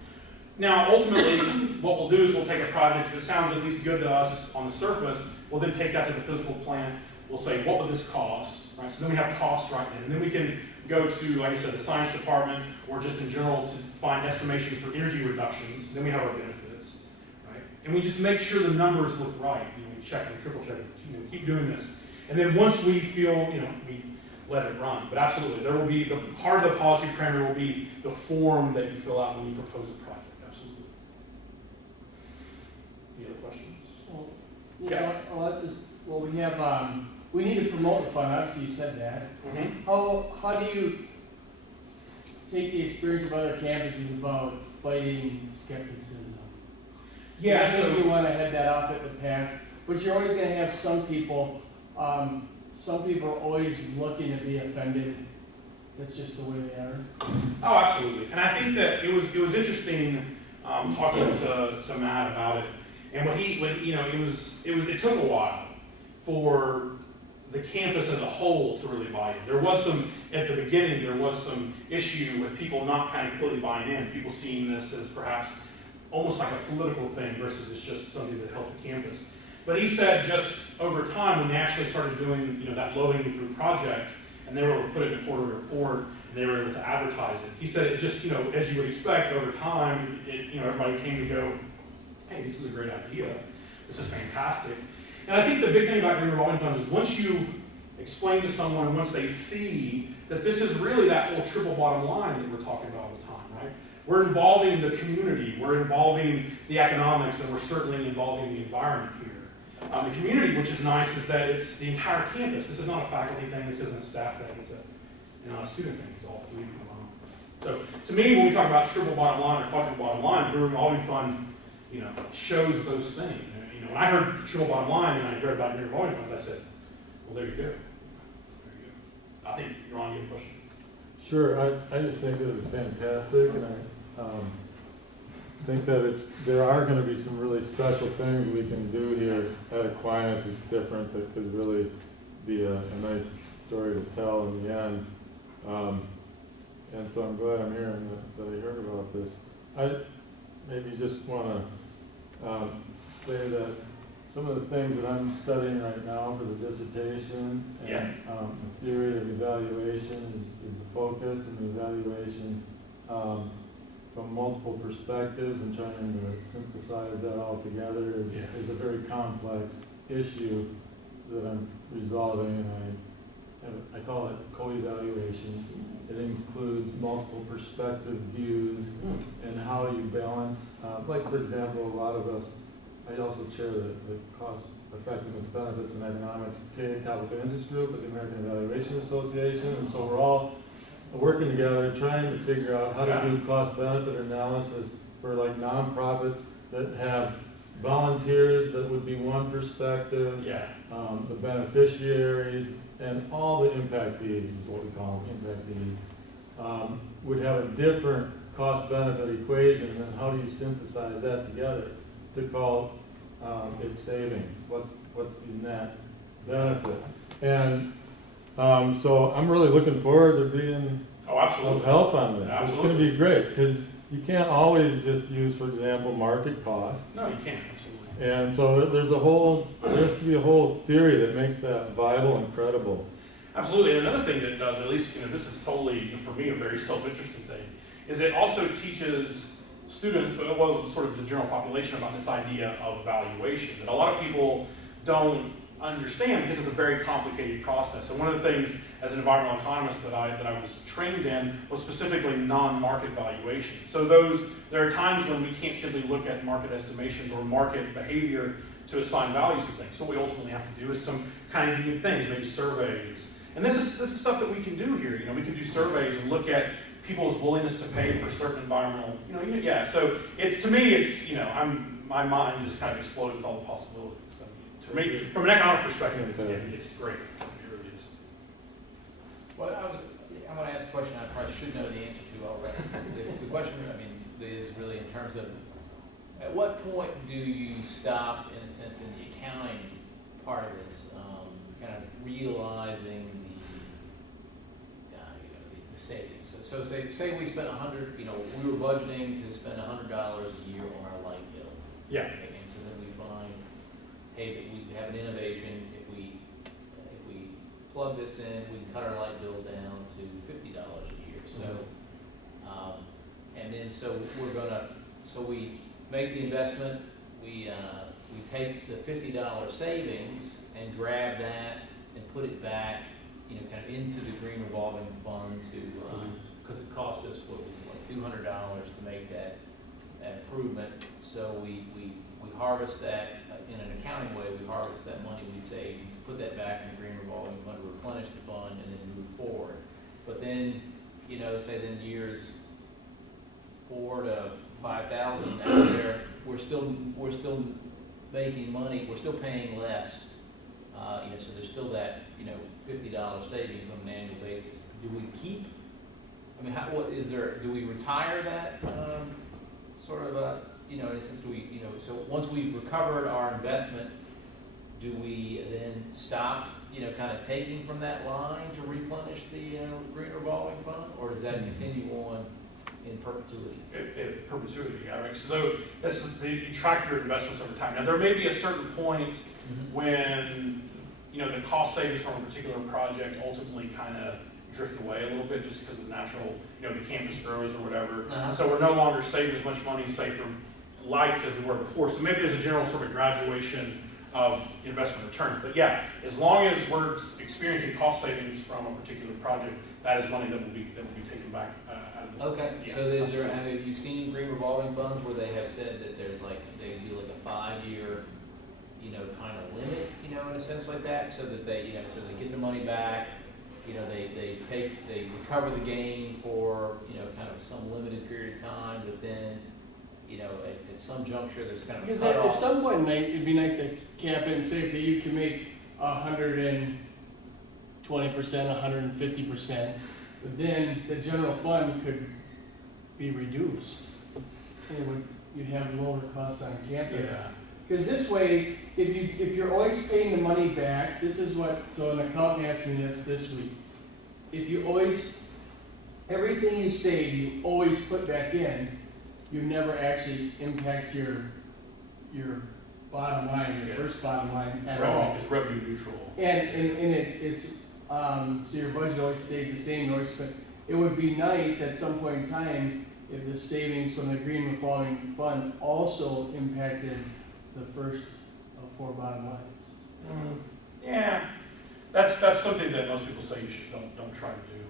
Now, ultimately, what we'll do is we'll take a project, if it sounds at least good to us on the surface, we'll then take that to the physical plant. We'll say, what would this cost, right? So then we have costs right then. And then we can go to, like I said, the science department, or just in general to find estimations for energy reductions. Then we have our benefits, right? And we just make sure the numbers look right. We check and triple check, keep doing this. And then once we feel, we let it run. But absolutely, there will be, the part of the policy parameter will be the form that you fill out when you propose a project. Absolutely. Any other questions? Well, we have, we need to promote the fund, obviously you said that. Mhm. How do you take the experience of other campuses about fighting skepticism? Yeah, I think so, you wanna head that off at the pass, but you're always gonna have some people are always looking to be offended. That's just the way they are. oh, absolutely. And I think that it was interesting, talking to Matt about it. And it took a while for the campus as a whole to really buy in. There was some, at the beginning, there was some issue with people not kind of completely buying in, people seeing this as perhaps almost like a political thing versus it's just something that helped the campus. But he said just over time, when they actually started doing, that low-hanging fruit project, and they were able to put it in a quarterly report, and they were able to advertise it, he said it just, as you would expect, over time, everybody came to go, hey, this is a great idea, this is fantastic. And I think the big thing about Green Revolving Funds is once you explain to someone, once they see that this is really that whole triple bottom line that we're talking about all the time, right? We're involving the community, we're involving the economics, and we're certainly involving the environment here. The community, which is nice, is that it's the entire campus. This is not a faculty thing, this isn't a staff thing, it's a student thing, it's all three combined. So to me, when we talk about triple bottom line or quadruple bottom line, Green Revolving Fund, shows those things. When I heard triple bottom line and I read about Green Revolving Funds, I said, well, there you go. There you go. I think, Ron, you have a question? Sure, I just think this is fantastic, and I think that there are going to be some really special things we can do here at Aquinas that's different, that could really be a nice story to tell in the end. And so I'm glad I'm hearing that I heard about this. I maybe just want to say that some of the things that I'm studying right now for the dissertation and the theory of evaluation is the focus, and the evaluation from multiple perspectives and trying to synthesize that all together is a very complex issue that I'm resolving, and I call it co-evaluation. It includes multiple perspective views and how you balance, like for example, a lot of us, I also chair the cost effectiveness benefits and economics topic and interest group at the American Evaluation Association, and so we're all working together trying to figure out how to do cost benefit analysis for like nonprofits that have volunteers that would be one perspective, the beneficiaries, and all the impactees is what we call them, impactees, would have a different cost benefit equation, and then how do you synthesize that together to call it savings? What's the net benefit? And so I'm really looking forward to being of help on this. It's going to be great because you can't always just use, for example, market cost. No, you can't, absolutely. And so there has to be a whole theory that makes that viable and credible. Absolutely. And another thing that it does, at least this is totally, for me, a very self-interesting thing, is it also teaches students, but it was sort of the general population, about this idea of valuation that a lot of people don't understand because it's a very complicated process. And one of the things as an environmental economist that I was trained in was specifically non-market valuation. So there are times when we can't simply look at market estimations or market behavior to assign values to things. So what we ultimately have to do is some kind of unique things, maybe surveys. And this is stuff that we can do here. We can do surveys and look at people's willingness to pay for certain environmental, So to me, it's, my mind just kind of exploded with all the possibilities. To me, from an economic perspective, it's great. It really is. Well, I want to ask a question I probably should know the answer to already. The question, is really in terms of, at what point do you stop, in a sense, in the accounting part of this, kind of realizing the savings? So say we spent $100, we were budgeting to spend $100 a year on our light bill. Yeah. And so then we find, hey, that we have an innovation. If we plug this in, we can cut our light bill down to $50 a year. So, and then so we make the investment. We take the $50 savings and grab that and put it back, kind of into the Green Revolving Fund to, because it cost us, what was it, like $200 to make that improvement. So we we harvest that, in an accounting way, we harvest that money we save, and put that back in the green revolving fund, to replenish the fund, and then move forward. But then, you know, say then years 4 to 5,000 out there, we're still making money, we're still paying less. You know, so there's still that, you know, $50 savings on an annual basis. Do we keep, I mean, what is there, do we retire that, sort of, you know, in a sense, do we, you know, so once we've recovered our investment, do we then stop, you know, kind of taking from that line to replenish the green revolving fund, or does that continue on in perpetuity? In perpetuity, yeah, right? So this is you track your investments over time. Now, there may be a certain point when, you know, the cost savings from a particular project ultimately kind of drift away a little bit, just because of the natural, you know, the campus grows or whatever. So we're no longer saving as much money, say, from lights as we were before. So maybe there's a general sort of graduation of investment return. But yeah, as long as we're experiencing cost savings from a particular project, that is money that will be taken back out of the. Okay, Yeah, so is there, have you seen green revolving funds where they have said that there's like, they do like a 5-year, you know, kind of limit, you know, in a sense like that, so that they, you know, so they get the money back, you know, they recover the gain for, you know, kind of some limited period of time, but then, you know, at some juncture, there's kind of a Because cutoff. at some point, it'd be nice to cap it and say that you can make 120%, 150%, but then the general fund could be reduced. And you'd have lower costs on campus. Yeah. Because this way, if you're always paying the money back, this is what, so an accountant asked me this week. If you always, everything you save, you always put back in, you never actually impact your bottom line, your first bottom line at all. It's revenue neutral. And it's, so your budget always stays the same, but it would be nice at some point in time if the savings from the green revolving fund also impacted the first 4 bottom lines. Yeah, that's something that most people say you should don't try to do.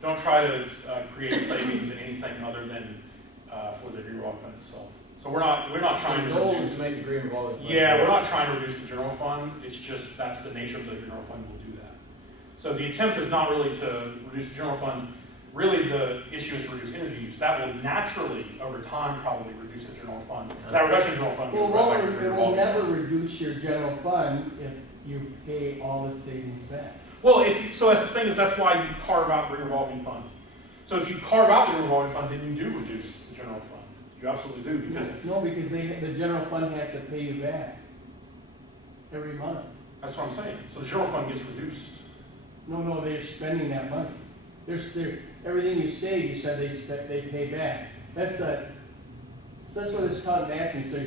Don't try to create savings in anything other than for the green revolving fund itself. So we're not trying The to goal reduce. is to make the green revolving fund. Yeah, we're not trying to reduce the general fund. It's just that's the nature of the general fund will do that. So the attempt is not really to reduce the general fund. Really, the issue is to reduce energy use. That will naturally, over time, probably reduce the general fund. That reduction in general fund Well, goes right back to the green it will revolving never fund. reduce your general fund if you pay all the savings back. Well, so that's the thing is that's why you carve out the green revolving fund. So if you carve out the green revolving fund, then you do reduce the general fund. You absolutely do because No, because the general fund has to pay you back every month. that's what I'm saying. So the general fund gets reduced. No, they're spending that money. Everything you save, you said they pay back. So that's what this accountant asked me. So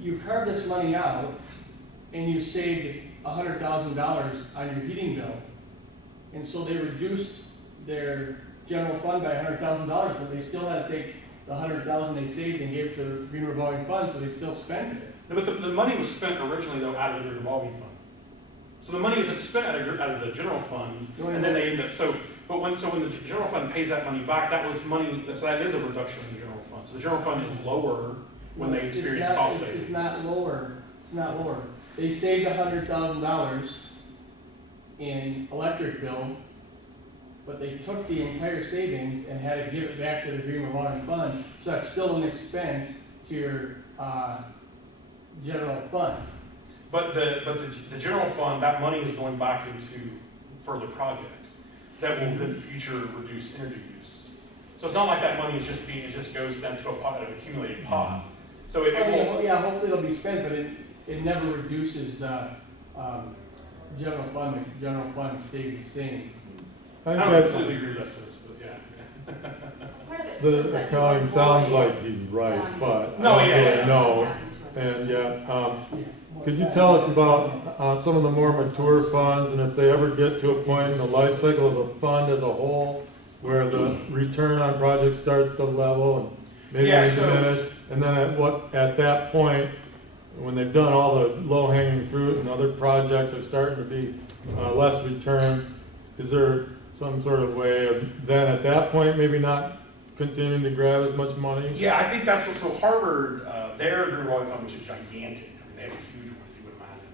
you carve this money out, and you saved $100,000 on your heating bill, and so they reduced their general fund by $100,000, but they still had to take the $100,000 they saved and gave it to the green revolving fund, so they still spent it. No, but the money was spent originally though out of the green revolving fund. So the money isn't spent out of the general fund, and then they end up But when the general fund pays that money back, that was money. So that is a reduction in the general fund. So the general fund is lower when they experience cost savings. It's not lower. It's not lower. They saved $100,000 in electric bill, but they took the entire savings and had to give it back to the green revolving fund. So that's still an expense to your general fund. But the general fund, that money is going back into further projects that will then future reduce energy use. So it's not like that money is just it just goes down to a pot, an accumulated pot. So it won't. Yeah, hopefully it'll be spent, but it never reduces the general fund. The general fund stays the same. I I don't think completely agree with that sense, but yeah. Part of it the is that you accounting sounds avoid, like he's right, but No, I don't yeah, really yeah. know. having to And yeah, could you tell us about some of the more mature funds, and if they ever get to a point in the life cycle of a fund as a whole, where the return on projects starts to level and maybe Yeah, they so- diminish, and then at that point, when they've done all the low-hanging fruit and other projects are starting to be less return, is there some sort of way of then at that point maybe not continuing to grab as much money? Yeah, I think that's what, so Harvard, their revolving fund, which is gigantic, I mean, they have a huge one, as you would imagine.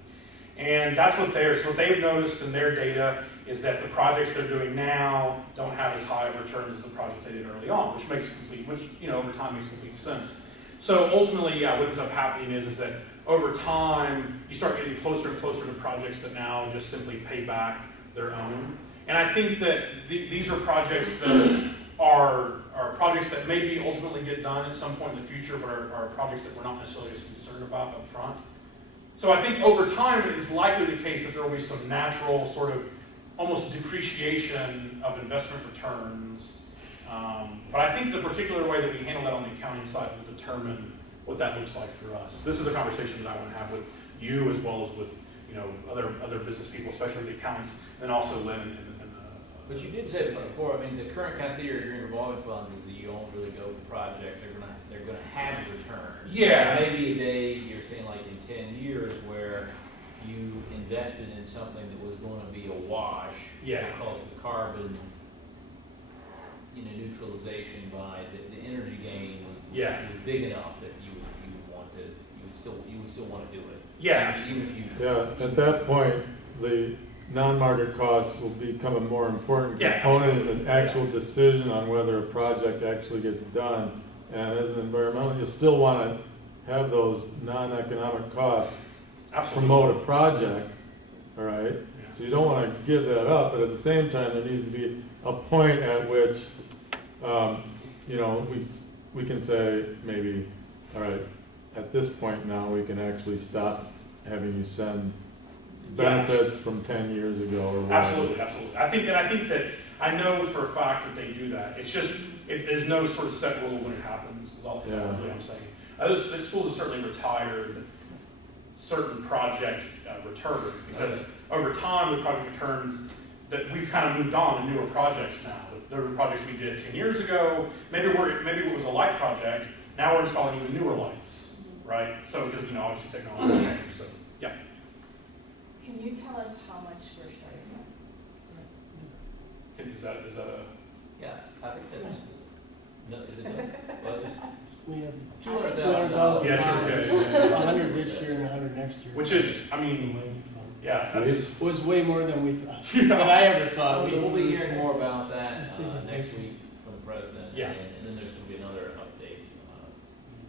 And that's what so what they've noticed in their data is that the projects they're doing now don't have as high of returns as the projects they did early on, which over time makes complete sense. So ultimately, yeah, what ends up happening is that over time, you start getting closer and closer to projects that now just simply pay back their own. And I think that these are projects that are projects that maybe ultimately get done at some point in the future, but are projects that we're not necessarily as concerned about up front. So I think over time, it is likely the case that there will be some natural sort of almost depreciation of investment returns. But I think the particular way that we handle that on the accounting side will determine what that looks like for us. This is a conversation that I want to have with you as well as with other business people, especially the accountants, and also Lynn and But you did say before, I mean, the current kind of theory of green revolving funds is that you don't really go for projects, they're gonna have returns. Yeah. Maybe a day, you're saying like in 10 years where you invested in something that was gonna be a wash. Yeah. Because the carbon, neutralization by the energy gain was big enough that you would still want to do it. Yeah. Even if you. Yeah, at that point, the non-market costs will become a more important Yeah, component of an actual decision on whether a project actually gets done. And as an environmentalist, you still want to have those non-economic costs promote a project, all right? Yeah. So you don't want to give that up, but at the same time, there needs to be a point at which, we can say maybe, all right, at this point now, we can actually stop having you send benefits from 10 years ago or whatever. Absolutely. I think that I know for a fact that they do that. It's just, there's no sort of set rule when it happens, is all really I'm saying. The schools have certainly retired certain project returns because over time, the project returns that we've kind of moved on to newer projects now. There were projects we did 10 years ago. Maybe it was a light project. Now we're installing even newer lights, right? So because obviously technology has changed. So yeah. Can you tell us how much we're starting with? Is that a? Yeah, I think that's, no, is it no? Well, it's We have $200,000. Yeah, 100 this year and 100 next year. Which is, I mean, yeah, that's. It was way more than we thought, Yeah. than I ever thought. We'll be hearing more about that next week from the president. Yeah. And then there's going to be another update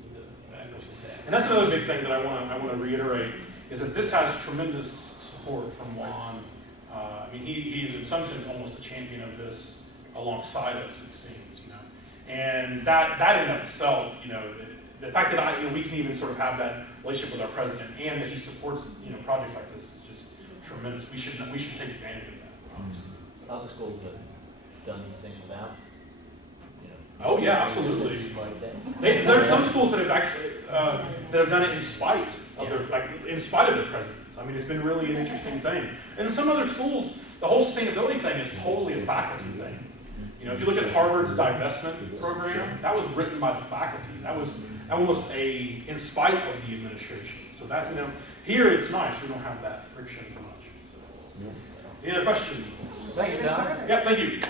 to the faculty staff. And that's another big thing that I want to reiterate is that this has tremendous support from Juan. I mean, he's in some sense almost a champion of this alongside us, it seems, And that in of itself, the fact that we can even sort of have that relationship with our president and that he supports, projects like this is just tremendous. We should take advantage of that, obviously. Other schools have done these things without, Oh yeah, absolutely. like that. There are some schools that have actually that have done it in spite of their presidents. I mean, it's been really an interesting thing. And in some other schools, the whole sustainability thing is totally a faculty thing. If you look at Harvard's divestment program, that was written by the faculty. That was almost in spite of the administration. So that here it's nice. We don't have that friction much. So, any other questions? Thank you, Todd. Yeah, thank you.